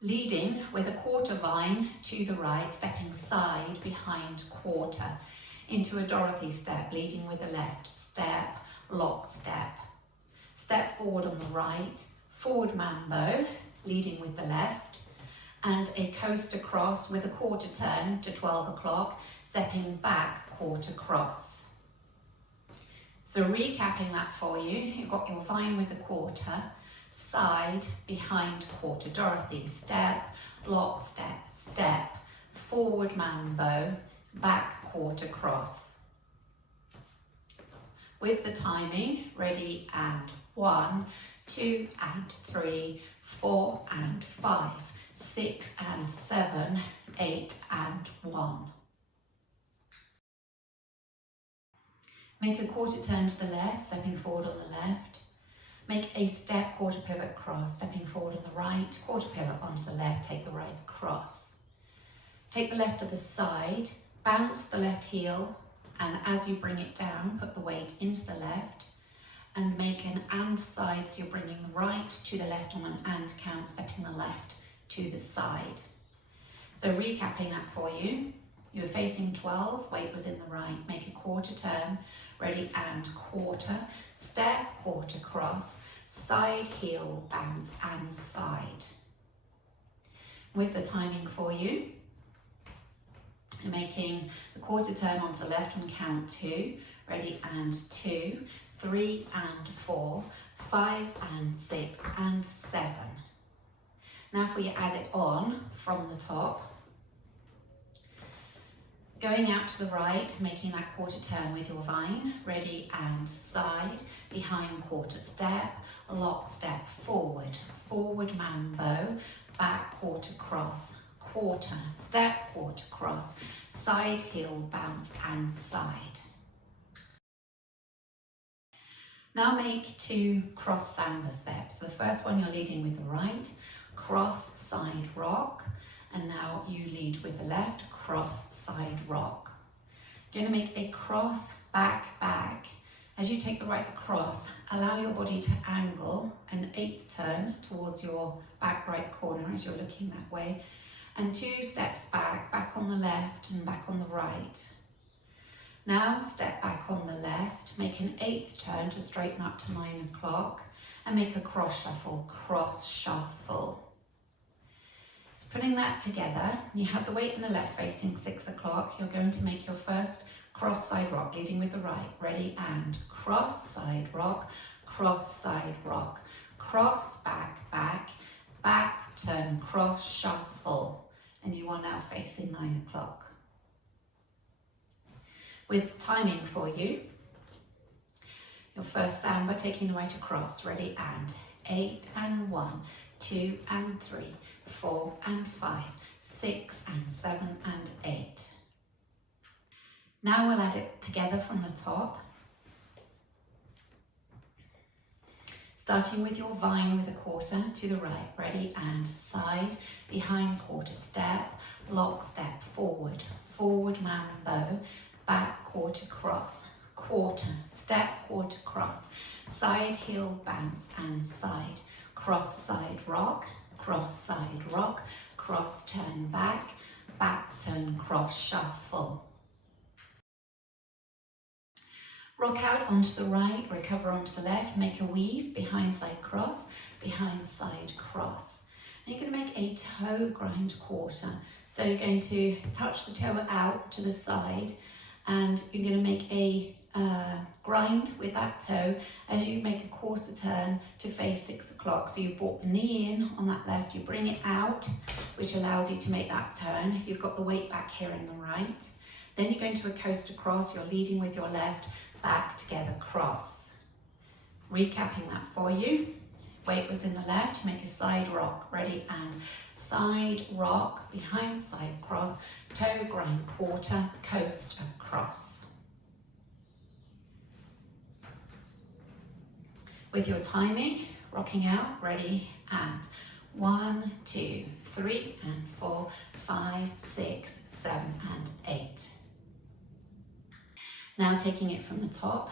Leading with a quarter vine to the right, stepping side behind quarter into a Dorothy step, leading with the left, step, lock step. Step forward on the right, forward mambo, leading with the left, and a coaster cross with a quarter turn to 12 o'clock, stepping back quarter cross. So recapping that for you, you've got your vine with the quarter, side, behind quarter Dorothy, step, lock step, step, forward mambo, back quarter cross. With the timing, ready and 1, 2 and 3, 4 and 5, 6 and 7, 8 and 1. Make a quarter turn to the left, stepping forward on the left. Make a step quarter pivot cross, stepping forward on the right, quarter pivot onto the left, take the right across. Take the left to the side, bounce the left heel, and as you bring it down, put the weight into the left and make an and side, so you're bringing the right to the left on an and count, stepping the left to the side. So recapping that for you, you were facing 12, weight was in the right, make a quarter turn, ready and quarter, step, quarter cross, side heel, bounce and side. With the timing for you, you're making the quarter turn onto the left on count 2, ready and 2, 3 and 4, 5 and 6 and 7. Now if we add it on from the top, going out to the right, making that quarter turn with your vine, ready and side, behind quarter step, lock step forward, forward mambo, back quarter cross, quarter, step, quarter cross, side heel, bounce and side. Now make 2 cross samba steps. So the first one you're leading with the right, cross, side, rock, and now you lead with the left, cross, side, rock. You're going to make a cross, back, back. As you take the right across, allow your body to angle an 8th turn towards your back right corner as you're looking that way, and 2 steps back, back on the left and back on the right. Now step back on the left, make an 8th turn to straighten up to 9 o'clock and make a cross shuffle, cross shuffle. So putting that together, you have the weight in the left facing 6 o'clock. You're going to make your first cross side rock, leading with the right, ready and cross side rock, cross side rock, cross back, back, back turn, cross shuffle, and you are now facing 9 o'clock. With timing for you, your first samba taking the right across, ready and 8 and 1, 2 and 3, 4 and 5, 6 and 7 and 8. Now we'll add it together from the top. Starting with your vine with a quarter to the right, ready and side, behind quarter step, lock step forward, forward mambo, back quarter cross, quarter, step quarter cross, side heel bounce and side, cross side rock, cross side rock, cross turn back, back turn cross shuffle. Rock out onto the right, recover onto the left, make a weave, behind side cross, behind side cross. And you're going to make a toe grind quarter. So you're going to touch the toe out to the side and you're going to make a grind with that toe as you make a quarter turn to face 6 o'clock. So you brought the knee in on that left, you bring it out, which allows you to make that turn. You've got the weight back here in the right. Then you're going to a coaster cross, you're leading with your left, back together cross. Recapping that for you, weight was in the left, make a side rock, ready and side rock, behind side cross, toe grind quarter, coaster cross. With your timing, rocking out, ready and 1, 2, 3 and 4, 5, 6, 7 and 8. Now taking it from the top,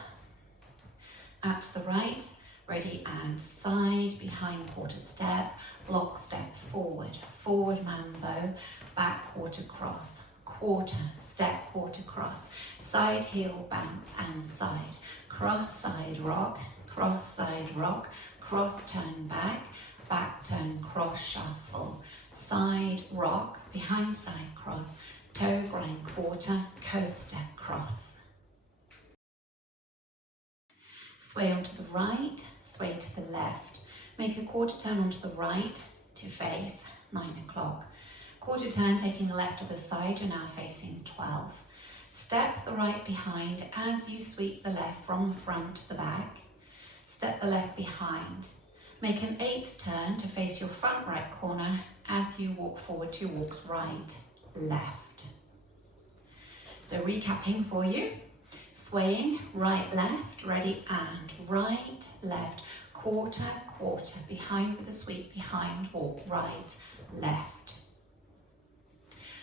out to the right, Ready, and side, behind, quarter step, block step, forward, forward mambo, back quarter cross, quarter step, quarter cross, side heel bounce and side, cross side rock, cross side rock, cross turn back, back turn cross shuffle, side rock, behind side cross, toe grind quarter, coast step cross. Sway onto the right, sway to the left. Make a quarter turn onto the right to face 9 o'clock. Quarter turn taking the left to the side, you're now facing 12. Step the right behind as you sweep the left from the front to the back. Step the left behind. Make an 8th turn to face your front right corner as you walk forward, 2 walks right, left. So recapping for you. Swaying, right, left, ready, and right, left, quarter, quarter, behind with a sweep, behind, walk, right, left.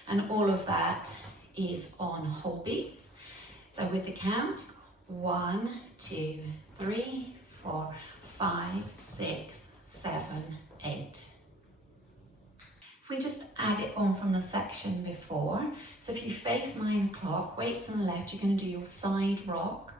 And all of that is on whole beats. So with the counts, 1, 2, 3, 4, 5, 6, 7, 8. If we just add it on from the section before, so if you face 9 o'clock, weights on the left, you're going to do your side rock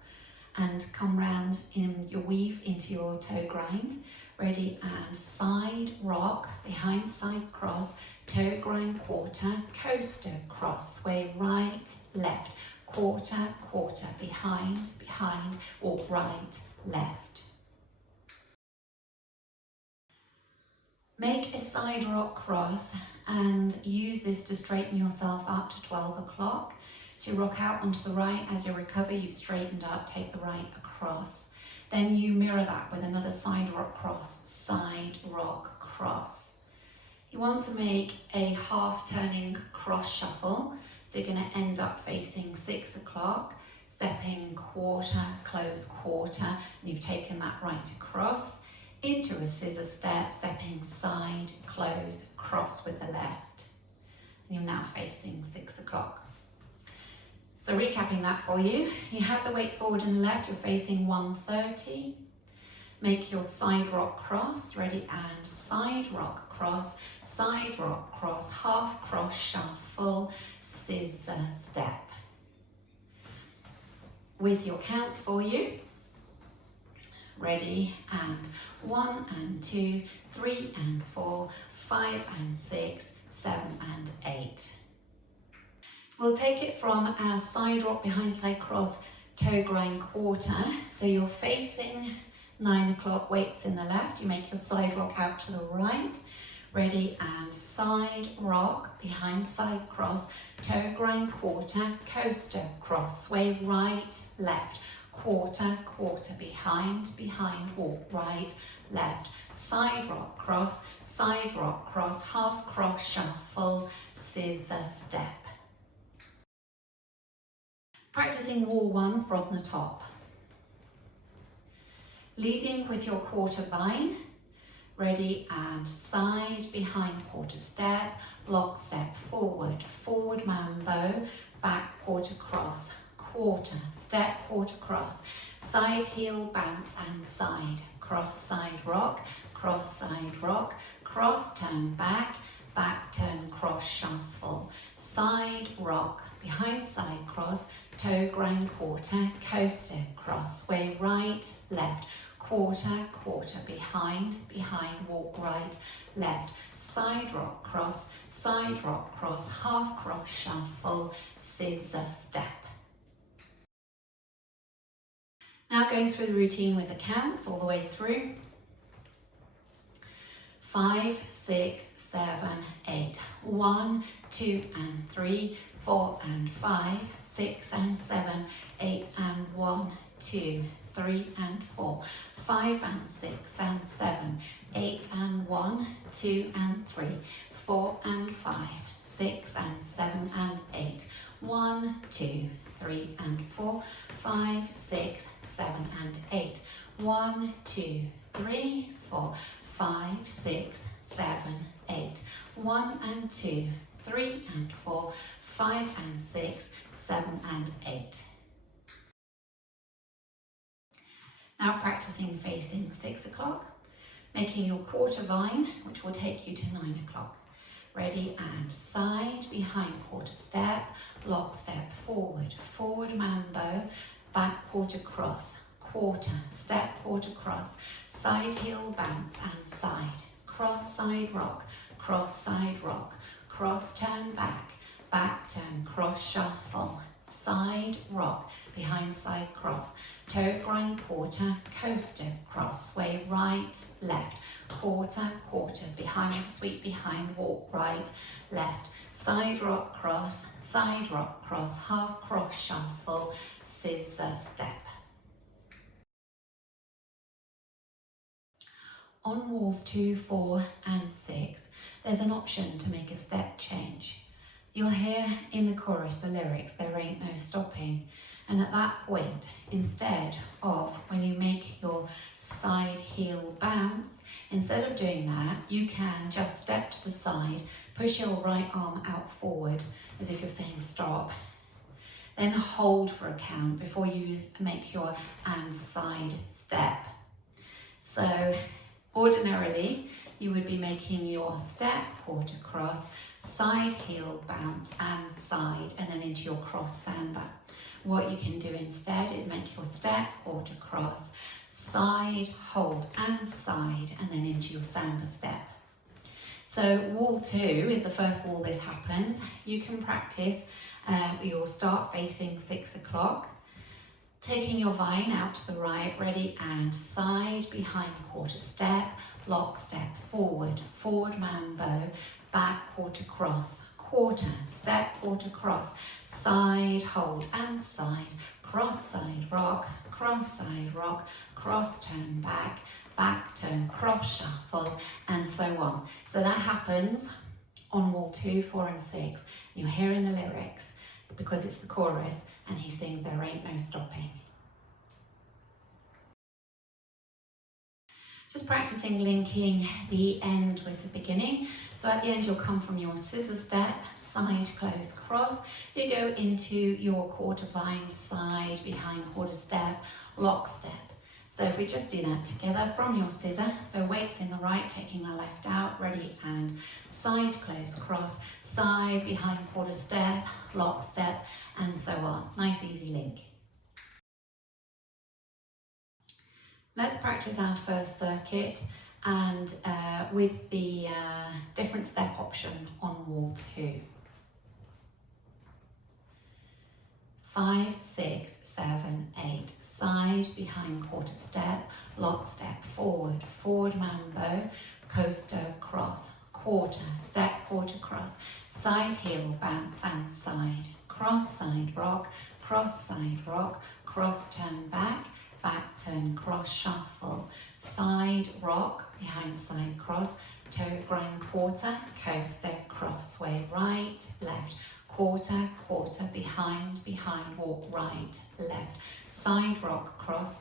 and come round in your weave into your toe grind. Ready, and side rock, behind side cross, toe grind quarter, coaster cross, sway right, left, quarter, quarter, behind, behind, walk right, left. Make a side rock cross and use this to straighten yourself up to 12 o'clock. So you rock out onto the right. As you recover, you've straightened up, take the right across. Then you mirror that with another side rock cross, side rock cross. You want to make a half turning cross shuffle. So you're going to end up facing 6 o'clock, stepping quarter, close quarter, and you've taken that right across. Into a scissor step, stepping side, close, cross with the left. And you're now facing 6 o'clock. So recapping that for you, you have the weight forward and left, you're facing 130. Make your side rock cross, ready, and side rock cross, half cross shuffle, scissor step. With your counts for you, ready, and 1 and 2, 3 and 4, 5 and 6, 7 and 8. We'll take it from our side rock behind side cross, toe grind quarter. So you're facing 9 o'clock, weights in the left. You make your side rock out to the right. Ready, and side rock behind side cross, toe grind quarter, coaster cross, sway right, left, quarter, quarter, behind, behind, walk right, left, side rock cross, half cross shuffle, scissor step. Practicing wall 1 from the top. Leading with your quarter vine, ready, and side, behind, quarter step, block step, forward, forward mambo, back quarter cross, quarter, step, quarter cross, side heel bounce and side, cross side rock, cross side rock, cross turn back, back turn cross shuffle, side rock, behind side cross, toe grind quarter, coaster cross, sway right, left, quarter, quarter, behind, behind, walk right, left, side rock cross, half cross shuffle, scissor step. Now going through the routine with the counts all the way through. 5, 6, 7, 8. 1, 2 and 3, 4 and 5, 6 and 7, 8 and 1, 2, 3 and 4, 5 and 6 and 7, 8 and 1, 2 and 3, 4 and 5, 6 and 7 and 8, 1, 2, 3 and 4, 5, 6, 7 and 8, 1, 2, 3, 4, 5, 6, 7, 8, 1 and 2, 3 and 4, 5 and 6, 7 and 8. Now practicing facing 6 o'clock, making your quarter vine, which will take you to 9 o'clock. Ready, and side, behind quarter step, lock step, forward, forward mambo, back quarter cross, quarter, step quarter cross, side heel bounce and side, cross side rock, cross side rock, cross turn back, back turn, cross shuffle, side rock, behind side cross, toe grind quarter, coaster, cross, sway right, left, quarter, quarter, behind, sweep behind, walk right, left, side rock cross, half cross shuffle, scissor step. On walls 2, 4 and 6, there's an option to make a step change. You'll hear in the chorus the lyrics, there ain't no stopping. And at that point, instead of when you make your side heel bounce, instead of doing that, you can just step to the side, push your right arm out forward as if you're saying stop. Then hold for a count before you make your and side step. So ordinarily, you would be making your step, quarter cross, side heel bounce and side, and then into your cross samba. What you can do instead is make your step, quarter cross, side, hold and side, and then into your samba step. So wall 2 is the first wall this happens. You can practice, you'll start facing 6 o'clock, taking your vine out to the right, ready, and side, behind quarter step, lock step, forward, forward mambo, back quarter cross, quarter, step, quarter cross, side, hold and side, cross side rock, cross side rock, cross turn back, back turn, cross shuffle, and so on. So that happens on wall 2, 4 and 6. You're hearing the lyrics because it's the chorus and he sings there ain't no stopping. Just practicing linking the end with the beginning. So at the end you'll come from your scissor step, side, close, cross. You go into your quarter vine, side, behind quarter step, lock step. So if we just do that together from your scissor, so weights in the right, taking the left out, ready, and side, close, cross, side, behind quarter step, lock step, and so on. Nice easy link. Let's practice our first circuit and with the different step option on wall 2. 5, 6, 7, 8, side, behind quarter step, lock step, forward, forward mambo, coaster, cross, quarter, step, quarter cross, side heel, bounce and side, cross side rock, cross turn back, back turn, cross shuffle, side rock, behind side cross, toe grind quarter, coaster, cross, sway right, left, quarter, quarter, behind, walk right, left, side rock cross,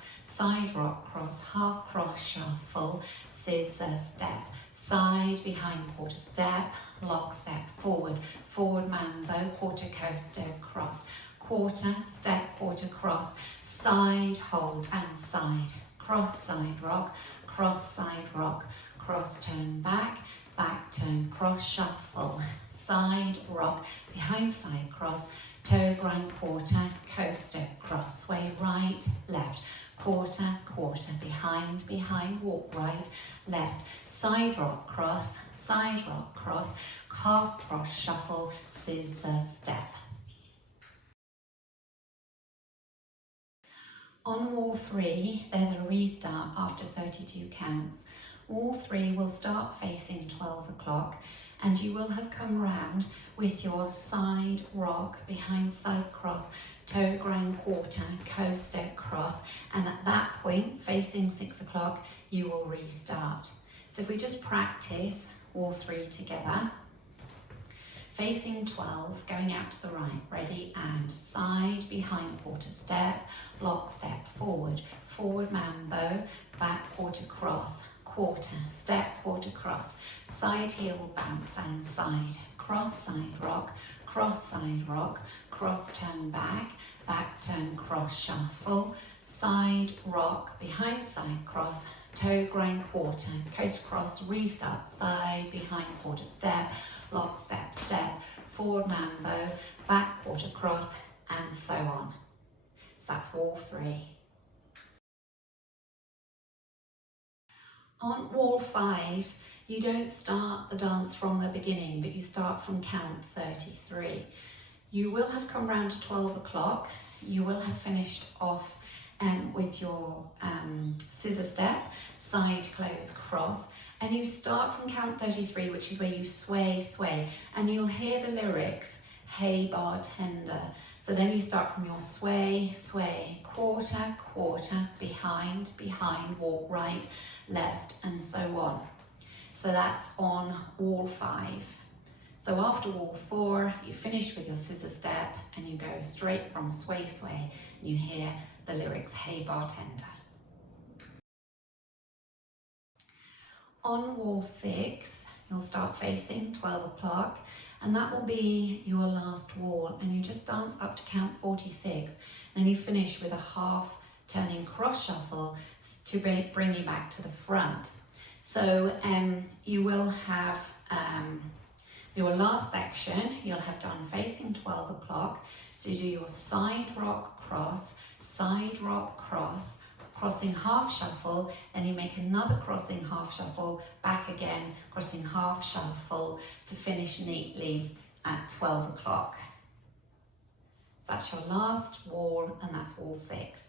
half cross shuffle, scissor step, side, behind quarter step, lock step, forward, forward mambo, quarter coaster, cross, quarter, step, quarter cross, side, hold and side, cross side rock, cross turn back, back turn, cross shuffle, side rock, behind side cross, toe grind quarter, coaster, cross, sway right, left, quarter, quarter, behind, walk right, left, side rock cross, half cross shuffle, scissor step. On wall 3, there's a restart after 32 counts. Wall 3 will start facing 12 o'clock and you will have come round with your side rock, behind side cross, toe grind quarter, coaster cross, and at that point, facing 6 o'clock, you will restart. So if we just practice wall 3 together, facing 12, going out to the right, ready, and side, behind quarter step, lock step, forward, forward mambo, back quarter cross, quarter, step, quarter cross, side heel bounce and side, cross side rock, cross turn back, back turn cross shuffle, side rock, behind side cross, toe grind quarter, coast across, restart, side, behind quarter step, lock, step, step, forward mambo, back quarter cross, and so on. So that's wall 3. On wall 5, you don't start the dance from the beginning, but you start from count 33. You will have come round to 12 o'clock. You will have finished off with your scissor step, side, close, cross, and you start from count 33, which is where you sway, sway, and you'll hear the lyrics, hey bartender. So then you start from your sway, sway, quarter, quarter, behind, behind, walk right, left, and so on. So that's on wall 5. So after wall 4, you finish with your scissor step and you go straight from sway, sway, and you hear the lyrics, hey bartender. On wall 6, you'll start facing 12 o'clock, and that will be your last wall, and you just dance up to count 46. Then you finish with a half turning cross shuffle to bring you back to the front. So you will have your last section, you'll have done facing 12 o'clock. So you do your side rock cross, crossing half shuffle, then you make another crossing half shuffle, back again, crossing half shuffle to finish neatly at 12 o'clock. So that's your last wall, and that's wall 6.